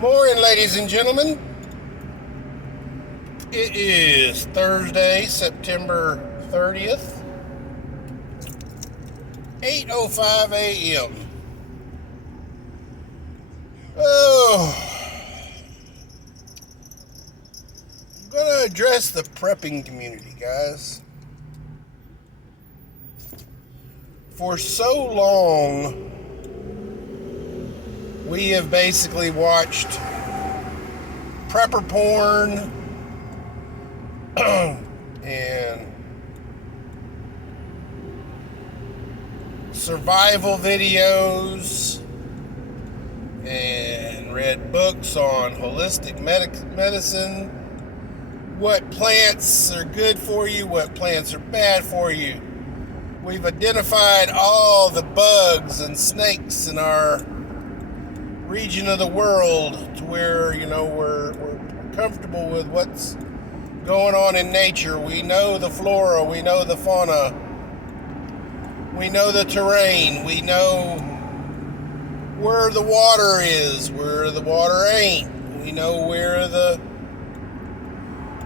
Morning, ladies and gentlemen. It is Thursday, September 30th, 8:05 a.m. I'm going to address the prepping community, guys. For so long, we have basically watched prepper porn and survival videos and read books on holistic medicine, what plants are good for you, what plants are bad for you. We've identified all the bugs and snakes in our region of the world to where, we're comfortable with what's going on in nature. We know the flora, we know the fauna, we know the terrain, we know where the water is, where the water ain't. We know where the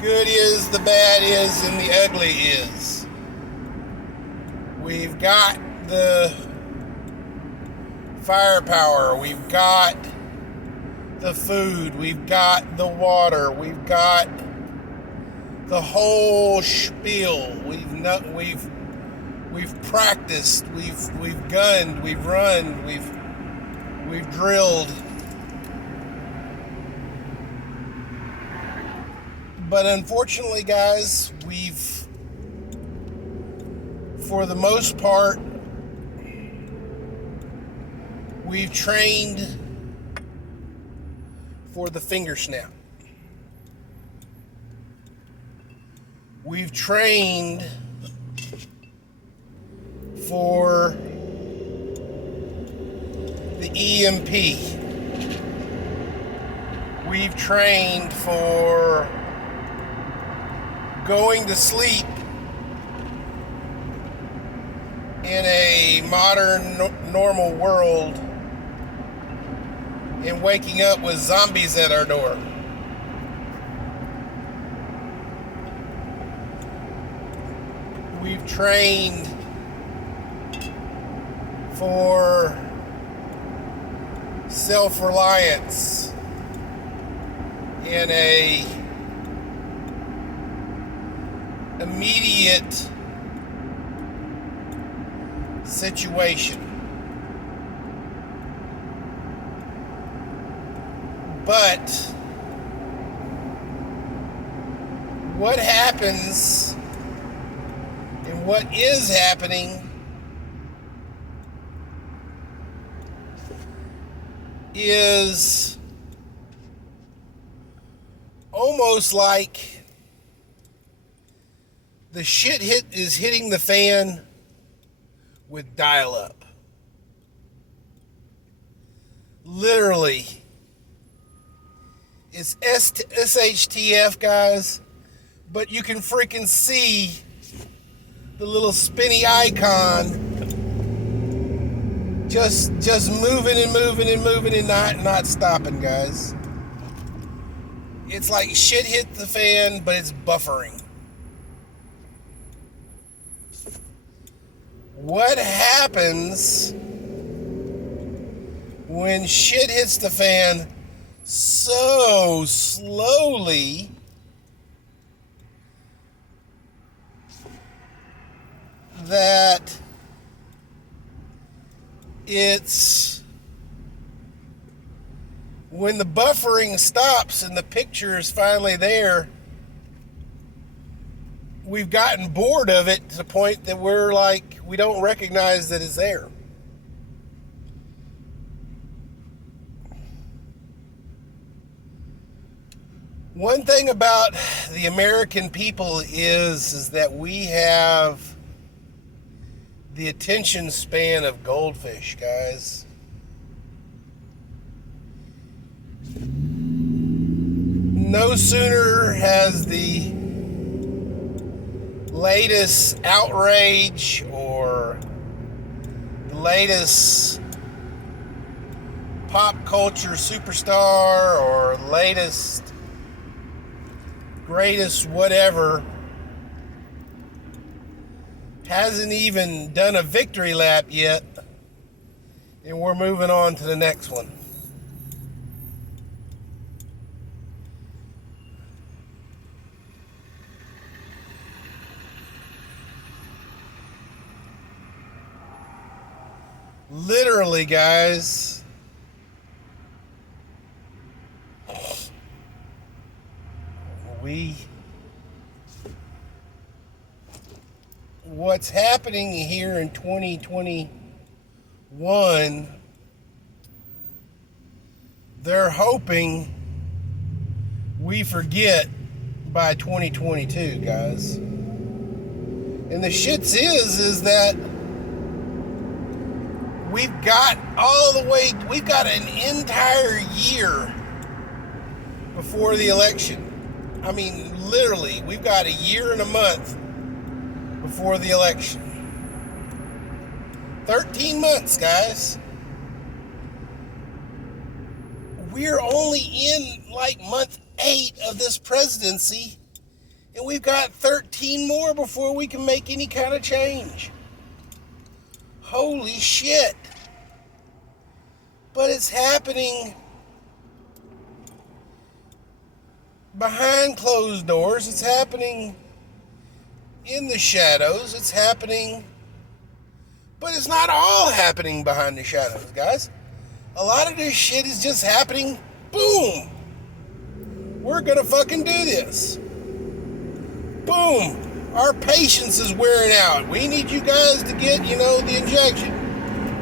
good is, the bad is, and the ugly is. We've got the firepower, we've got the food, we've got the water, we've got the whole spiel. We've practiced, we've gunned, we've run, we've drilled. But unfortunately, guys, for the most part, we've trained for the finger snap. We've trained for the EMP. We've trained for going to sleep in a modern, normal world and waking up with zombies at our door. We've trained for self-reliance in a immediate situation. But what happens and what is happening is almost like the shit is hitting the fan with dial-up. Literally. It's SHTF, guys, but you can freaking see the little spinny icon just moving and moving and moving and not stopping, guys. It's like shit hit the fan, but it's buffering. What happens when shit hits the fan so slowly that it's when the buffering stops and the picture is finally there, we've gotten bored of it to the point that we're like, we don't recognize that it's there. One thing about the American people is that we have the attention span of goldfish, guys. No sooner has the latest outrage or the latest pop culture superstar or latest, greatest whatever hasn't even done a victory lap yet, and we're moving on to the next one. Literally, guys, what's happening here in 2021, they're hoping we forget by 2022, guys. And the shits is that we've got an entire year before the election. I mean, literally, we've got a year and a month before the election. 13 months, guys. We're only in like month 8 of this presidency, and we've got 13 more before we can make any kind of change. Holy shit. But it's happening behind closed doors. It's happening in the shadows. It's happening, but it's not all happening behind the shadows, guys. A lot of this shit is just happening. Boom. We're gonna fucking do this. Boom. Our patience is wearing out. We need you guys to get, the injection.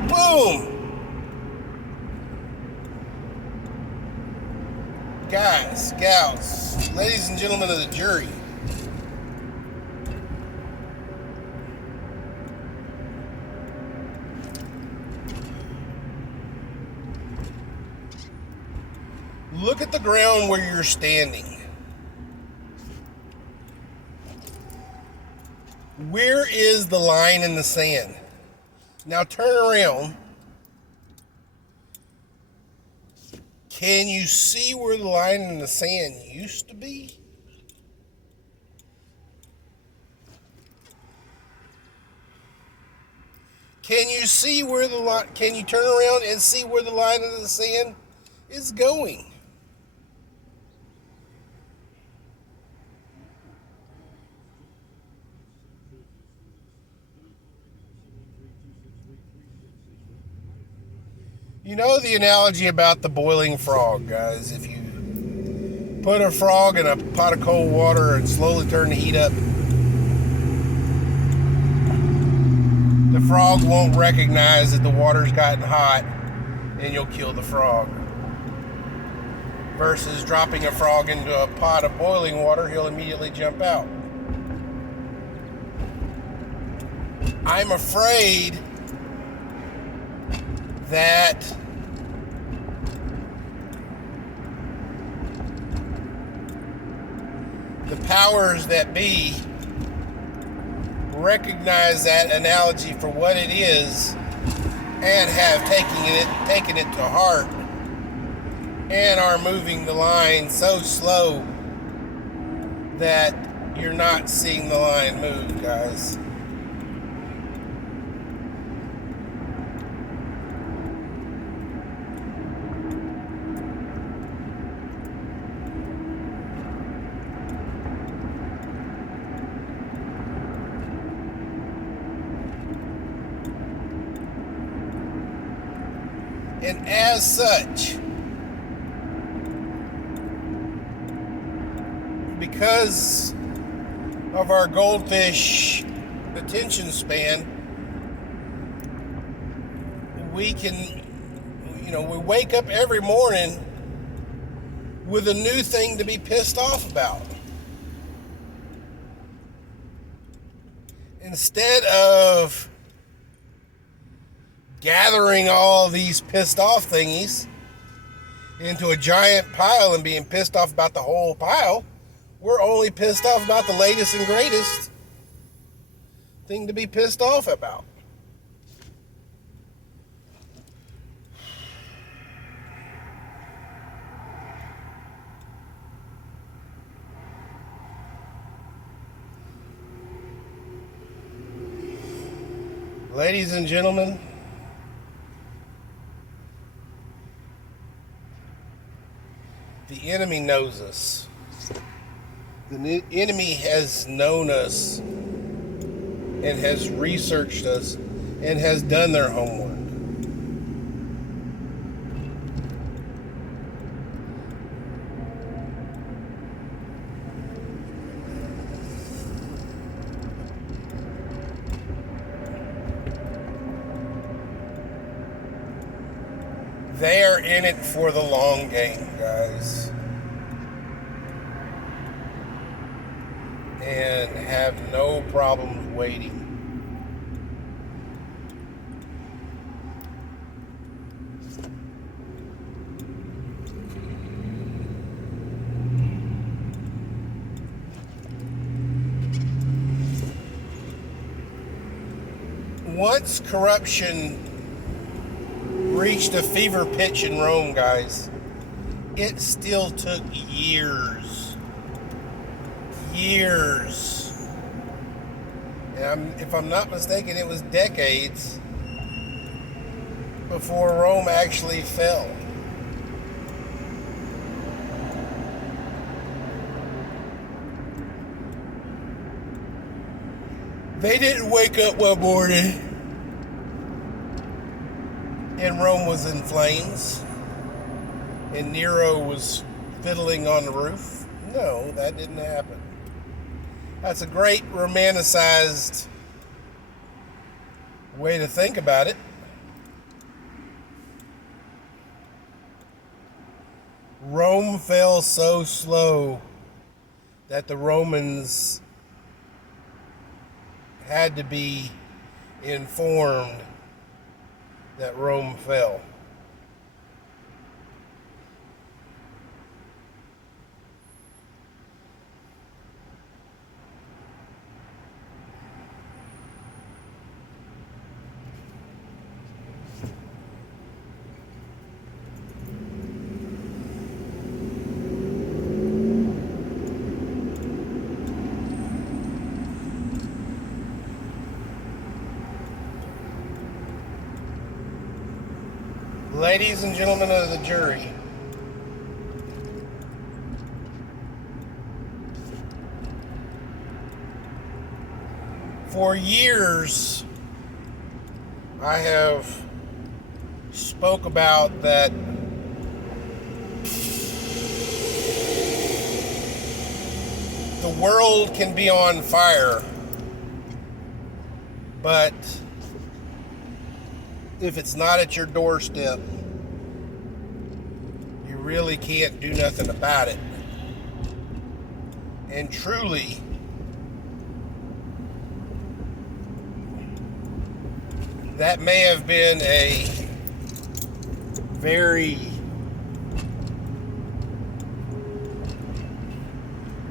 Boom. Guys, gals, ladies and gentlemen of the jury. Look at the ground where you're standing. Where is the line in the sand? Now turn around. Can you see where the line in the sand used to be? Can you see where the line? Can you turn around and see where the line in the sand is going? You know the analogy about the boiling frog, guys. If you put a frog in a pot of cold water and slowly turn the heat up, the frog won't recognize that the water's gotten hot and you'll kill the frog. Versus dropping a frog into a pot of boiling water, he'll immediately jump out. I'm afraid that the powers that be recognize that analogy for what it is and have taken it to heart and are moving the line so slow that you're not seeing the line move, guys. And as such, because of our goldfish attention span, we wake up every morning with a new thing to be pissed off about. Instead of gathering all these pissed off thingies into a giant pile and being pissed off about the whole pile, we're only pissed off about the latest and greatest thing to be pissed off about. Ladies and gentlemen, the enemy knows us. The enemy has known us and has researched us and has done their homework. They are in it for the long game, guys. And have no problems waiting. Once corruption reached a fever pitch in Rome, guys, it still took years. And if I'm not mistaken, it was decades before Rome actually fell. They didn't wake up one morning and Rome was in flames and Nero was fiddling on the roof. No, that didn't happen. That's a great romanticized way to think about it. Rome fell so slow that the Romans had to be informed that Rome fell. Ladies and gentlemen of the jury, for years I have spoke about that the world can be on fire, but if it's not at your doorstep, you really can't do nothing about it. And truly, that may have been a very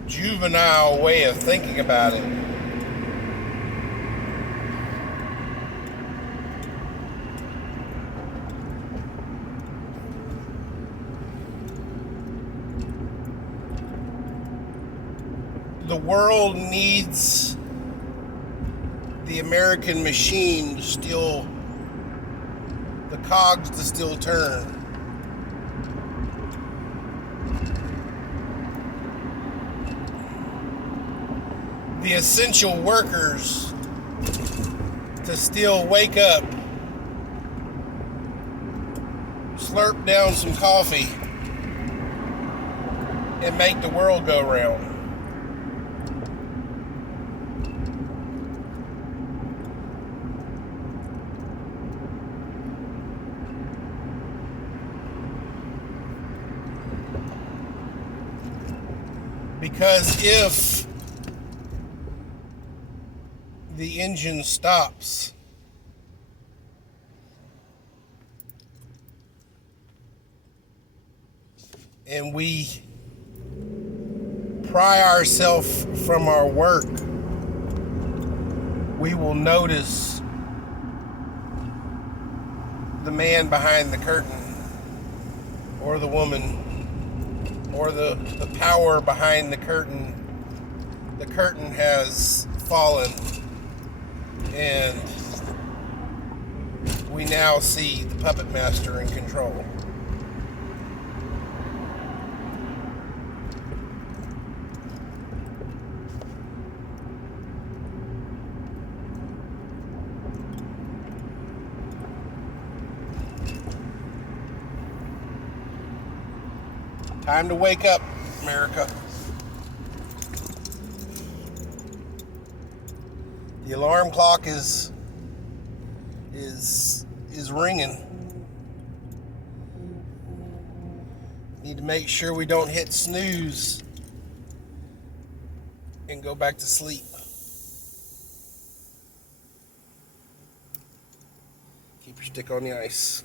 juvenile way of thinking about it. The world needs the American machine to still, the cogs to still turn. The essential workers to still wake up, slurp down some coffee, and make the world go round. Because if the engine stops, and we pry ourselves from our work, we will notice the man behind the curtain, or the woman, or the power behind the curtain. The curtain has fallen, and we now see the puppet master in control. Time to wake up, America. The alarm clock is ringing. Need to make sure we don't hit snooze and go back to sleep. Keep your stick on the ice.